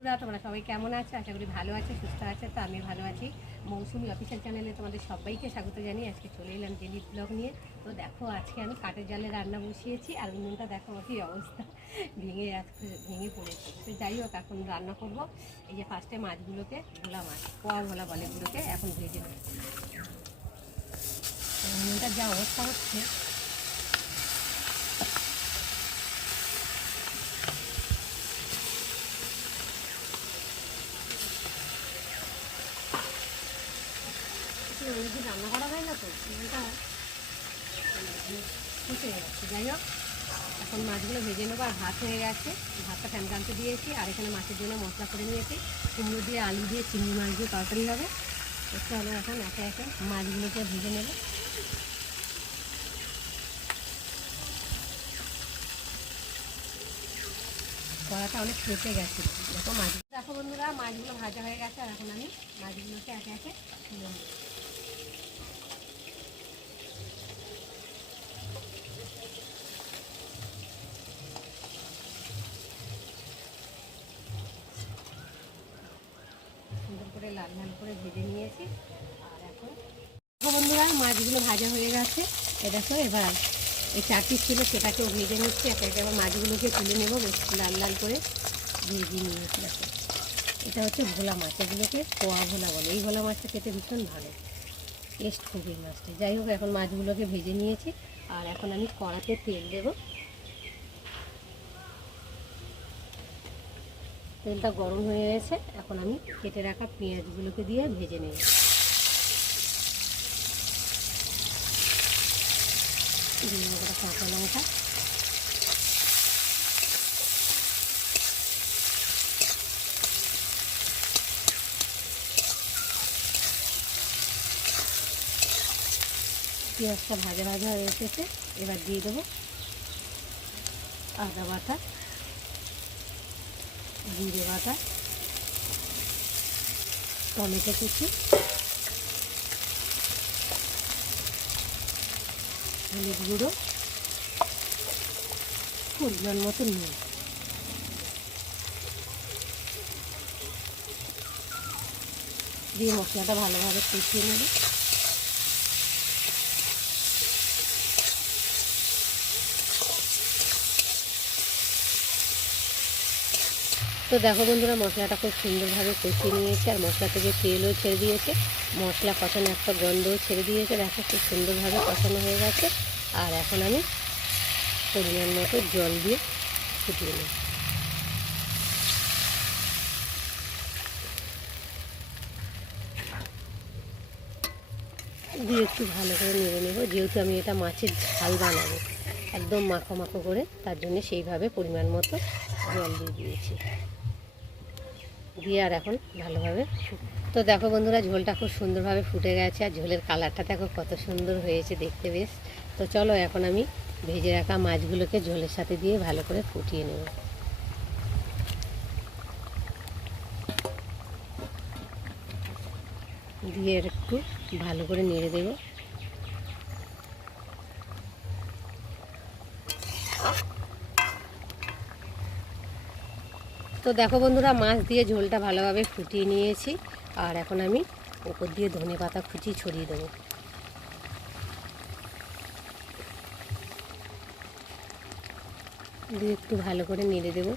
তোমরা সবাই কেমন আছো? আশা করি ভালো আছে, সুস্থ আছে। তো আমি ভালো আছি। মৌসুমি অফিসিয়াল চ্যানেলে তোমাদের সবাইকে স্বাগত জানিয়ে আজকে চলে এলাম ডেলি ব্লগ নিয়ে। তো দেখো আজকে আমি কাঠের জালে রান্না বসিয়েছি আর উনুনটা দেখো কি অবস্থা, ভেঙে পড়েছে। তো যাই হোক, এখন রান্না করব। এই যে ফার্স্টে মাছগুলোকে, ভোলা মাছ, পোয়া ভোলা বলে এগুলোকে, এখন ভেজে নেব। উনুনটার যা অবস্থা হচ্ছে, অনেকদিন রান্না করা হয় না, তো উনুনটা ফুটে যাচ্ছে। যাই হোক, এখন মাছগুলো ভেজে নেবো। আর ভাত হয়ে গেছে, ভাতটা ফ্যান টানতে দিয়েছি। আর এখানে মাছের জন্য মশলা করে নিয়েছি। কুমড়ো দিয়ে, আলু দিয়ে, চিংড়ি মাছ দিয়ে তরকারি হবে। চলো এখন একে একে মাছগুলোকে ভেজে নেব। কড়াটা অনেক ফেটে গেছে। দেখো বন্ধুরা, মাছগুলো ভাজা হয়ে গেছে। আর এখন আমি মাছগুলোকে একে একে তুলে নেব। সুন্দর করে লাল লাল করে ভেজে নিয়েছি। আর এখন বন্ধুরা, মাছগুলো ভাজা হয়ে গেছে। দেখো, এবার এই 4 পিস ছিল সেটাকেও ভেজে নিচ্ছি। একে একে আবার মাছগুলোকে তুলে নেবো, বেশ লাল লাল করে ভেজে নিয়েছি। দেখো, এটা হচ্ছে ভোলা মাছ, এগুলোকে পোয়া ভোলা বলে। এই ভোলা মাছটা খেতে ভীষণ ভালো, টেস্ট খুব এই মাছটা। যাই হোক, এখন মাছগুলোকে ভেজে নিয়েছি। আর এখন আমি কড়াতে তেল দেবো। তেলটা গরম হয়ে গেছে, এখন আমি কেটে রাখা পেঁয়াজগুলোকে দিয়ে ভেজে নেব। কাঁচা লঙ্কা, পেঁয়াজটা ভাজা ভাজা হয়ে এসেছে। এবার দিয়ে দেবো আদা বাটা, জিরে বাটা, টমেটো কুচি, হলুদ গুঁড়ো, পরিমাণ মতো নুন দিয়ে মশলাটা ভালোভাবে কষিয়ে নেব। তো দেখো বন্ধুরা, মশলাটা খুব সুন্দরভাবে কষিয়ে নিয়েছে। আর মশলা থেকে তেলও ছেড়ে দিয়েছে, মশলা কষানো একটা গন্ধও ছেড়ে দিয়েছে। দেখো, খুব সুন্দরভাবে কষানো হয়ে গেছে। আর এখন আমি পরিমাণ মতো জল দিয়ে ফুটিয়ে নেব। দিয়ে একটু ভালো করে নেড়ে নেব। যেহেতু আমি এটা মাছের ঝাল বানাবো, একদম মাখো মাখো করে, তার জন্য সেইভাবে পরিমাণ মতো জল দিয়ে দিয়েছি। দিয়ে আর এখন ভালোভাবে, তো দেখো বন্ধুরা, ঝোলটা খুব সুন্দরভাবে ফুটে গেছে। আর ঝোলের কালারটা দেখো কত সুন্দর হয়েছে দেখতে, বেশ। তো চলো এখন আমি ভেজে রাখা মাছগুলোকে ঝোলের সাথে দিয়ে ভালো করে ফুটিয়ে নেব। দিয়ে একটু ভালো করে নেড়ে দেবো। তো দেখো বন্ধুরা, মাছ দিয়ে ঝোলটা ভালোভাবে ফুটিয়ে নিয়েছি। আর এখন আমি উপর দিয়ে ধনেপাতা কুচি ছড়িয়ে দেবো। দিয়ে একটু ভালো করে নেড়ে দেবো।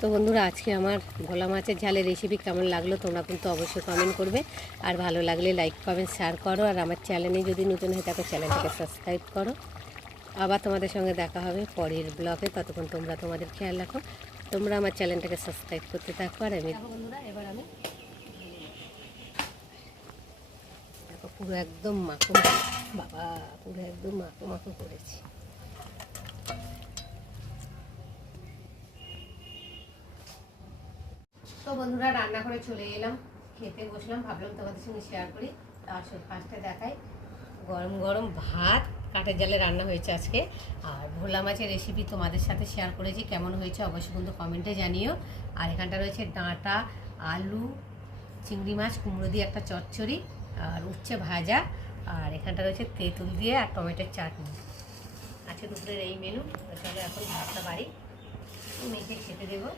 তো বন্ধুরা, আজকে আমার ভোলা মাছের ঝালের রেসিপি কেমন লাগলো তোমরা কিন্তু অবশ্যই কমেন্ট করবে। আর ভালো লাগলে লাইক কমেন্ট শেয়ার করো। আর আমার চ্যানেলে যদি নতুন হয়ে থাকো, চ্যানেলটাকে সাবস্ক্রাইব করো। আবার তোমাদের সঙ্গে দেখা হবে পরের ব্লগে। ততক্ষণ তোমরা তোমাদের খেয়াল রাখো। তোমরা আমার চ্যানেলটাকে সাবস্ক্রাইব করতে থাকো। আর আমি বন্ধুরা, এবার আমি দেখো পুরো একদম মাখো, বাবা, পুরো একদম মাখো মাখো করেছি। তো বন্ধুরা, রান্না করে চলে এলাম, খেতে বসলাম। ভাবলাম তোমাদের সঙ্গে শেয়ার করি। আসলে ফার্স্টে দেখাই, গরম গরম ভাত কাঠের জালে রান্না হয়েছে আজকে। আর ভোলা মাছের রেসিপি তোমাদের সাথে শেয়ার করেছি, কেমন হয়েছে অবশ্যই কিন্তু কমেন্টে জানিও। আর এখানটা রয়েছে ডাঁটা, আলু, চিংড়ি মাছ, কুমড়ো দিয়ে একটা চচ্চড়ি, আর উচ্ছে ভাজা। আর এখানটা রয়েছে তেঁতুল দিয়ে আর টমেটোর চাটনি। আজকে দুপুরের এই মেনু। চলো এখন ভাতটা বাড়ি। মেখে খেতে দেবো।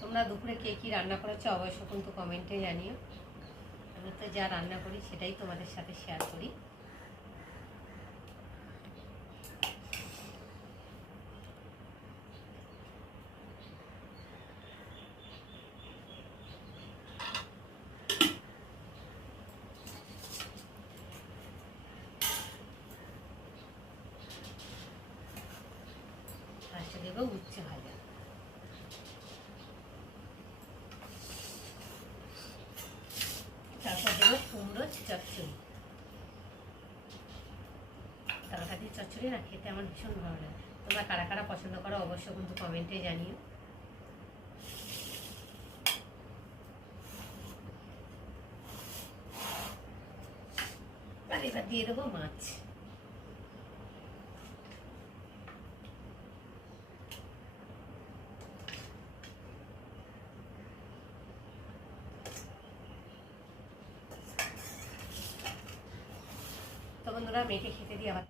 তোমরা দুপুরে কে কী রান্না করেছো অবশ্য কিন্তু কমেন্টে জানিও। আমি তো যা রান্না করি সেটাই তোমাদের সাথে শেয়ার করি। আচ্ছা দেবো উচ্ছে ভাজা, তারপর দেবো কুমড়ো চচ্চড়ি। তরকারি চচ্চড়ি না খেতে আমার ভীষণ ভালো লাগে। তোমরা কারা কারা পছন্দ করো অবশ্য কিন্তু কমেন্টে জানিও। আর এবার দিয়ে দেবো মাছ। তো বন্ধুরা মেয়েকে খেতে দিয়ে আবার